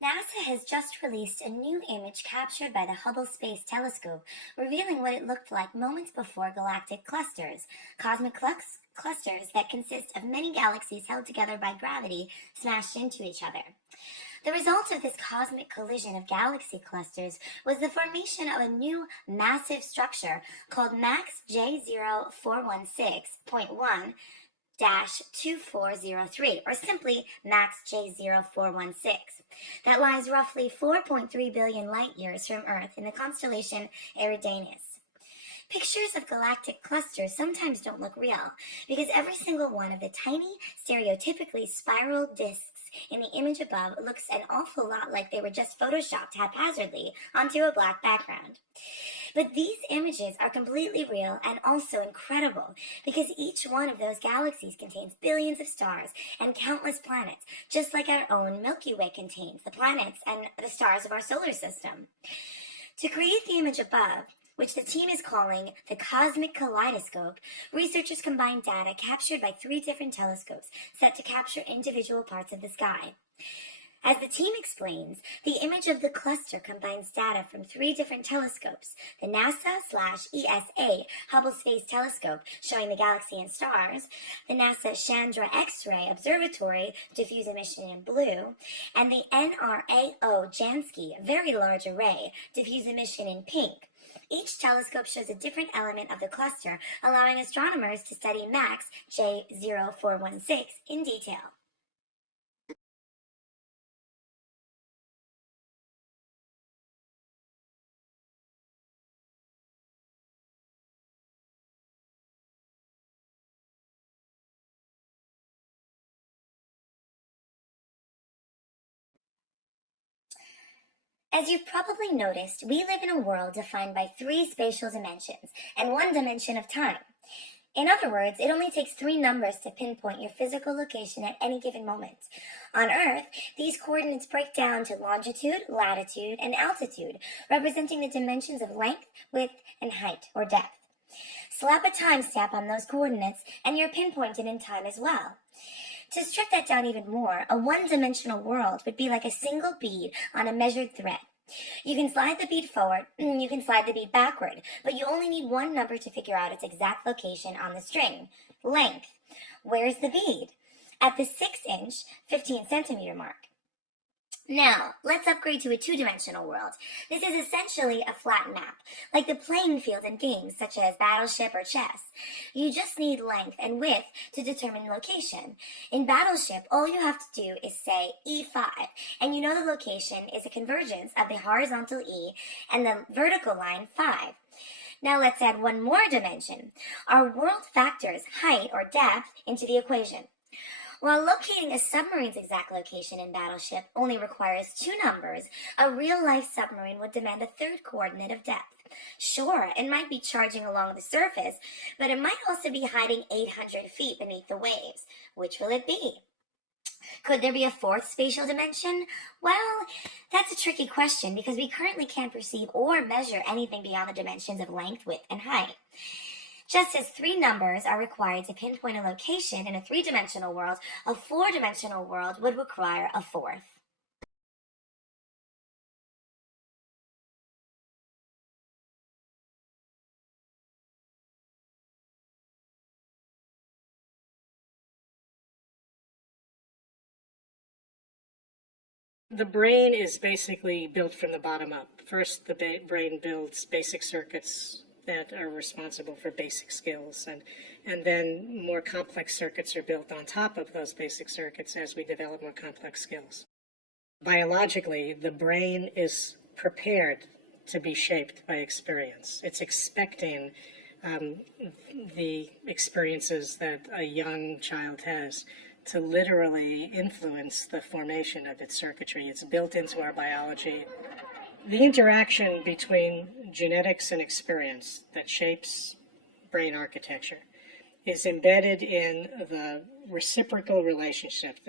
NASA has just released a new image captured by the Hubble Space Telescope, revealing what it looked like moments before galactic clusters, clusters that consist of many galaxies held together by gravity smashed into each other. The result of this cosmic collision of galaxy clusters was the formation of a new massive structure called MAX J0416.1 2403, or simply MAX J0416, that lies roughly 4.3 billion light years from Earth in the constellation Eridanus. Pictures of galactic clusters sometimes don't look real, because every single one of the tiny, stereotypically spiral disks in the image above looks an awful lot like they were just photoshopped haphazardly onto a black background. But these images are completely real and also incredible, because each one of those galaxies contains billions of stars and countless planets, just like our own Milky Way contains the planets and the stars of our solar system. To create the image above, which the team is calling the Cosmic Kaleidoscope, researchers combined data captured by 3 different telescopes set to capture individual parts of the sky. As the team explains, the image of the cluster combines data from 3 different telescopes: the NASA/ESA Hubble Space Telescope showing the galaxy and stars, the NASA Chandra X-ray Observatory diffuse emission in blue, and the NRAO Jansky Very Large Array diffuse emission in pink. Each telescope shows a different element of the cluster, allowing astronomers to study MAX J0416 in detail. As you've probably noticed, we live in a world defined by 3 spatial dimensions and 1 dimension of time. In other words, it only takes 3 numbers to pinpoint your physical location at any given moment. On Earth, these coordinates break down to longitude, latitude, and altitude, representing the dimensions of length, width, and height, or depth. Slap a timestamp on those coordinates, and you're pinpointed in time as well. To strip that down even more, a 1-dimensional world would be like a single bead on a measured thread. You can slide the bead forward, you can slide the bead backward, but you only need 1 number to figure out its exact location on the string: length. Where's the bead? At the 6-inch, 15-centimeter mark. Now, let's upgrade to a 2-dimensional world. This is essentially a flat map, like the playing field in games such as Battleship or chess. You just need length and width to determine location. In Battleship, all you have to do is say E5, and you know the location is a convergence of the horizontal E and the vertical line 5. Now let's add 1 more dimension. Our world factors height or depth into the equation. While locating a submarine's exact location in Battleship only requires 2 numbers, a real-life submarine would demand a 3rd coordinate of depth. Sure, it might be charging along the surface, but it might also be hiding 800 feet beneath the waves. Which will it be? Could there be a 4th spatial dimension? Well, that's a tricky question because we currently can't perceive or measure anything beyond the dimensions of length, width, and height. Just as 3 numbers are required to pinpoint a location in a 3-dimensional world, a 4-dimensional world would require a 4th. The brain is basically built from the bottom up. First, the brain builds basic circuits that are responsible for basic skills, and then more complex circuits are built on top of those basic circuits as we develop more complex skills. Biologically, the brain is prepared to be shaped by experience. It's expecting the experiences that a young child has to literally influence the formation of its circuitry. It's built into our biology. The interaction between genetics and experience that shapes brain architecture is embedded in the reciprocal relationships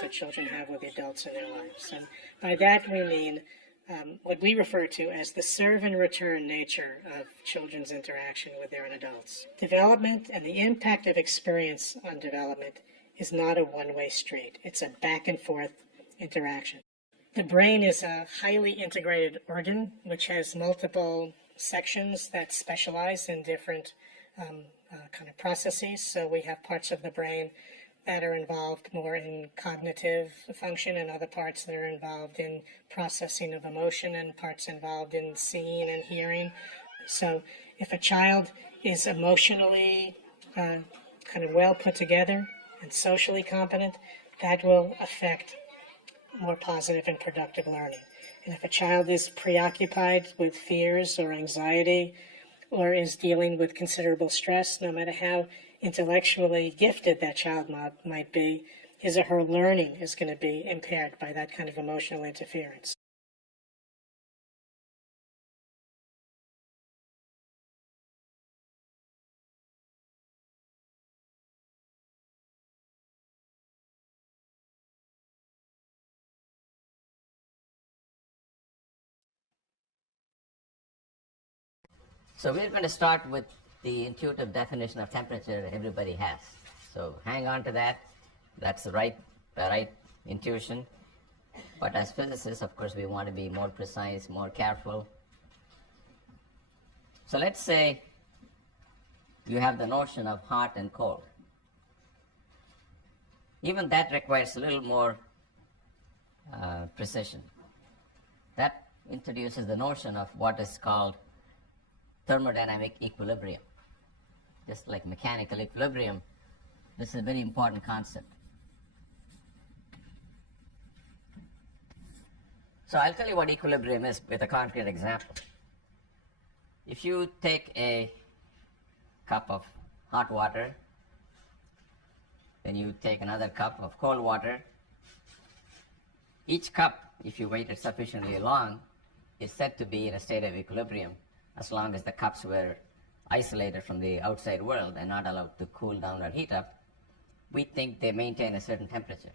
that children have with adults in their lives. And by that we mean what we refer to as the serve and return nature of children's interaction with their adults. Development and the impact of experience on development is not a one-way street. It's a back and forth interaction. The brain is a highly integrated organ which has multiple sections that specialize in different kind of processes. So we have parts of the brain that are involved more in cognitive function, and other parts that are involved in processing of emotion, and parts involved in seeing and hearing. So if a child is emotionally kind of well put together and socially competent, that will affect more positive and productive learning. And if a child is preoccupied with fears or anxiety, or is dealing with considerable stress, no matter how intellectually gifted that child might be, his or her learning is going to be impaired by that kind of emotional interference. So we're going to start with the intuitive definition of temperature everybody has. So hang on to that. That's the right intuition. But as physicists, of course, we want to be more precise, more careful. So let's say you have the notion of hot and cold. Even that requires a little more precision. That introduces the notion of what is called thermodynamic equilibrium. Just like mechanical equilibrium, this is a very important concept. So I'll tell you what equilibrium is with a concrete example. If you take a cup of hot water, then you take another cup of cold water, each cup, if you wait it sufficiently long, is said to be in a state of equilibrium as long as the cups were isolated from the outside world and not allowed to cool down or heat up. We think they maintain a certain temperature.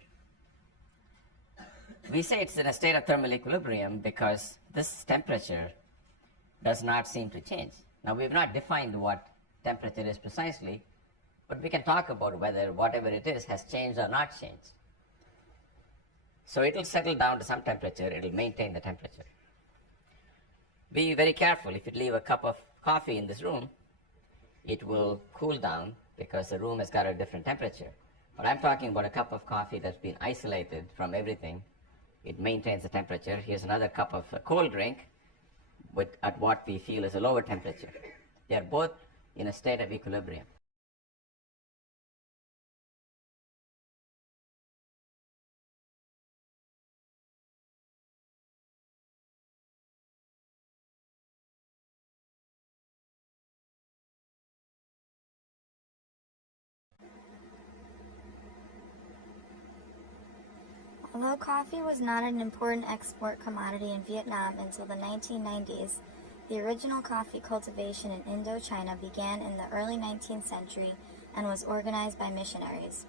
We say it's in a state of thermal equilibrium because this temperature does not seem to change. Now, we've not defined what temperature is precisely, but we can talk about whether whatever it is has changed or not changed. So it'll settle down to some temperature, it'll maintain the temperature. Be very careful. If you leave a cup of coffee in this room, it will cool down because the room has got a different temperature. But I'm talking about a cup of coffee that's been isolated from everything. It maintains the temperature. Here's another cup of a cold drink at what we feel is a lower temperature. They are both in a state of equilibrium. Although coffee was not an important export commodity in Vietnam until the 1990s, the original coffee cultivation in Indochina began in the early 19th century and was organized by missionaries.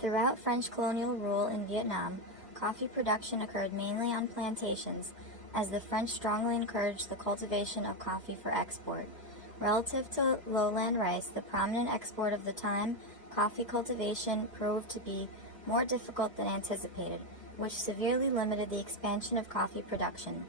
Throughout French colonial rule in Vietnam, coffee production occurred mainly on plantations, as the French strongly encouraged the cultivation of coffee for export. Relative to lowland rice, the prominent export of the time, coffee cultivation proved to be more difficult than anticipated, which severely limited the expansion of coffee production.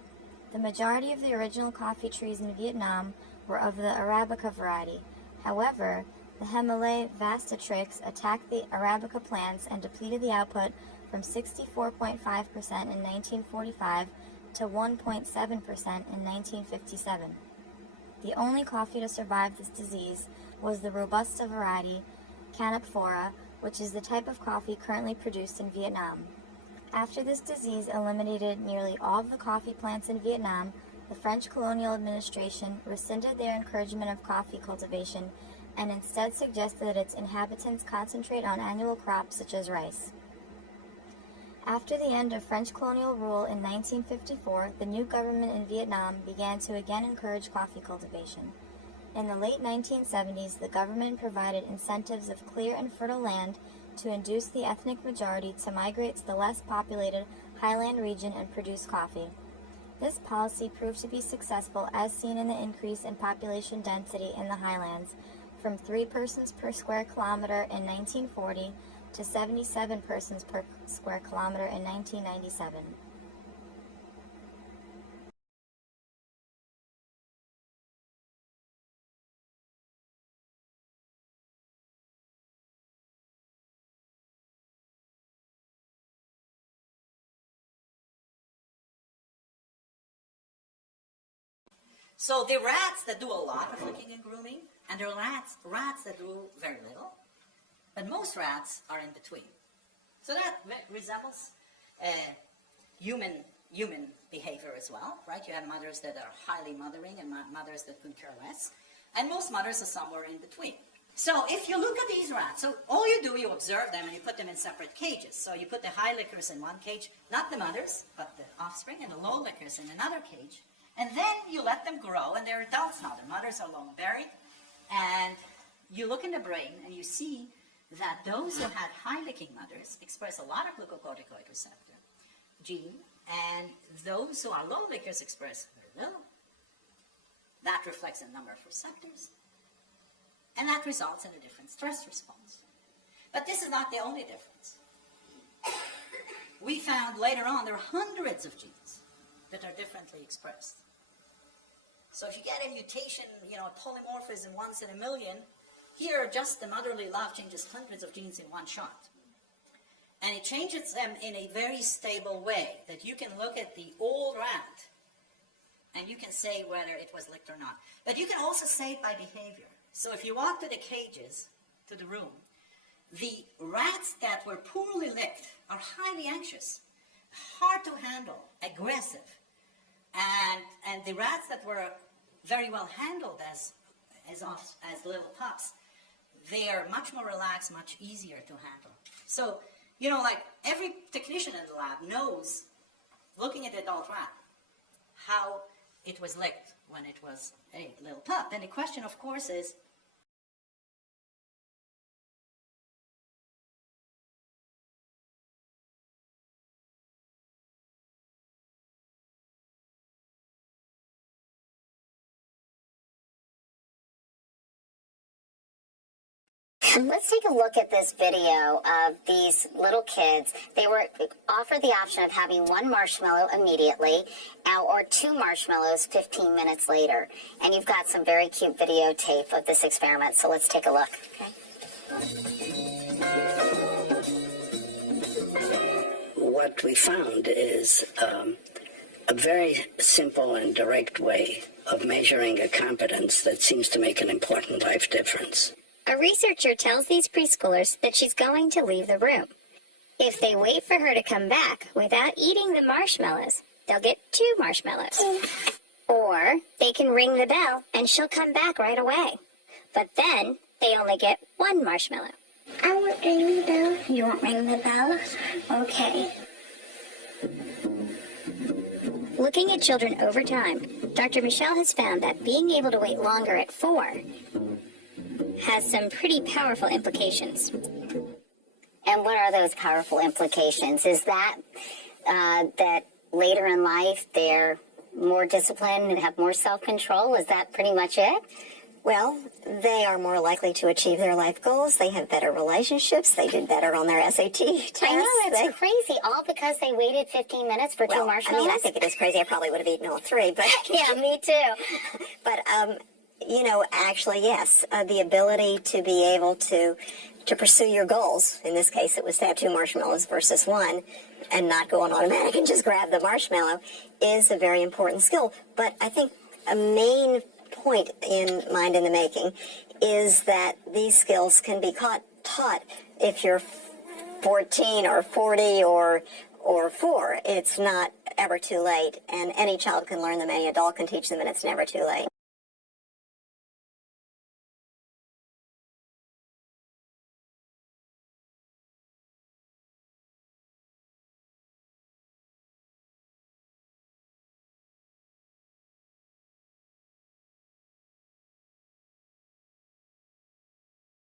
The majority of the original coffee trees in Vietnam were of the Arabica variety. However, the Himalay vastatrix attacked the Arabica plants and depleted the output from 64.5% in 1945 to 1.7% in 1957. The only coffee to survive this disease was the Robusta variety, Canophora, which is the type of coffee currently produced in Vietnam. After this disease eliminated nearly all of the coffee plants in Vietnam, the French colonial administration rescinded their encouragement of coffee cultivation and instead suggested that its inhabitants concentrate on annual crops such as rice. After the end of French colonial rule in 1954, the new government in Vietnam began to again encourage coffee cultivation. In the late 1970s, the government provided incentives of clear and fertile land to induce the ethnic majority to migrate to the less populated highland region and produce coffee. This policy proved to be successful, as seen in the increase in population density in the highlands, from 3 persons per square kilometer in 1940 to 77 persons per square kilometer in 1997. So there are rats that do a lot of licking and grooming, and there are rats that do very little. But most rats are in between. So that resembles human behavior as well, right? You have mothers that are highly mothering and mothers that could care less. And most mothers are somewhere in between. So if you look at these rats, so all you do, you observe them and you put them in separate cages. So you put the high lickers in one cage, not the mothers, but the offspring, and the low lickers in another cage. And then you let them grow, and they're adults now. The mothers are long buried. And you look in the brain and you see that those who had high licking mothers express a lot of glucocorticoid receptor gene, and those who are low lickers express very little. That reflects a number of receptors, and that results in a different stress response. But this is not the only difference. We found later on there are hundreds of genes that are differently expressed. So if you get a mutation, a polymorphism once in a million, here just the motherly love changes hundreds of genes in one shot. And it changes them in a very stable way that you can look at the old rat and you can say whether it was licked or not. But you can also say it by behavior. So if you walk to the cages, to the room, the rats that were poorly licked are highly anxious, hard to handle, aggressive. And the rats that were very well handled as little pups, they are much more relaxed, much easier to handle. So, like every technician in the lab knows, looking at the adult rat, how it was licked when it was a little pup. And the question, of course, is, Let's take a look at this video of these little kids. They were offered the option of having one marshmallow immediately or 2 marshmallows 15 minutes later. And you've got some very cute videotape of this experiment, so let's take a look. Okay. What we found is a very simple and direct way of measuring a competence that seems to make an important life difference. A researcher tells these preschoolers that she's going to leave the room. If they wait for her to come back without eating the marshmallows, they'll get 2 marshmallows. Or they can ring the bell and she'll come back right away. But then they only get 1 marshmallow. I won't ring the bell. You won't ring the bell? Okay. Looking at children over time, Dr. Michelle has found that being able to wait longer at 4 has some pretty powerful implications. And what are those powerful implications? Is that that later in life they're more disciplined and have more self-control? Is that pretty much it? Well, they are more likely to achieve their life goals. They have better relationships. They did better on their SAT tests. I know, that's crazy. All because they waited 15 minutes for 2 marshmallows? I think it is crazy. I probably would have eaten all 3, but... Yeah, me too. But, actually, yes, the ability to be able to pursue your goals, in this case it was to have 2 marshmallows versus 1, and not go on automatic and just grab the marshmallow, is a very important skill. But I think a main point in Mind in the Making is that these skills can be taught if you're 14 or 40 or 4. It's not ever too late, and any child can learn them, any adult can teach them, and it's never too late.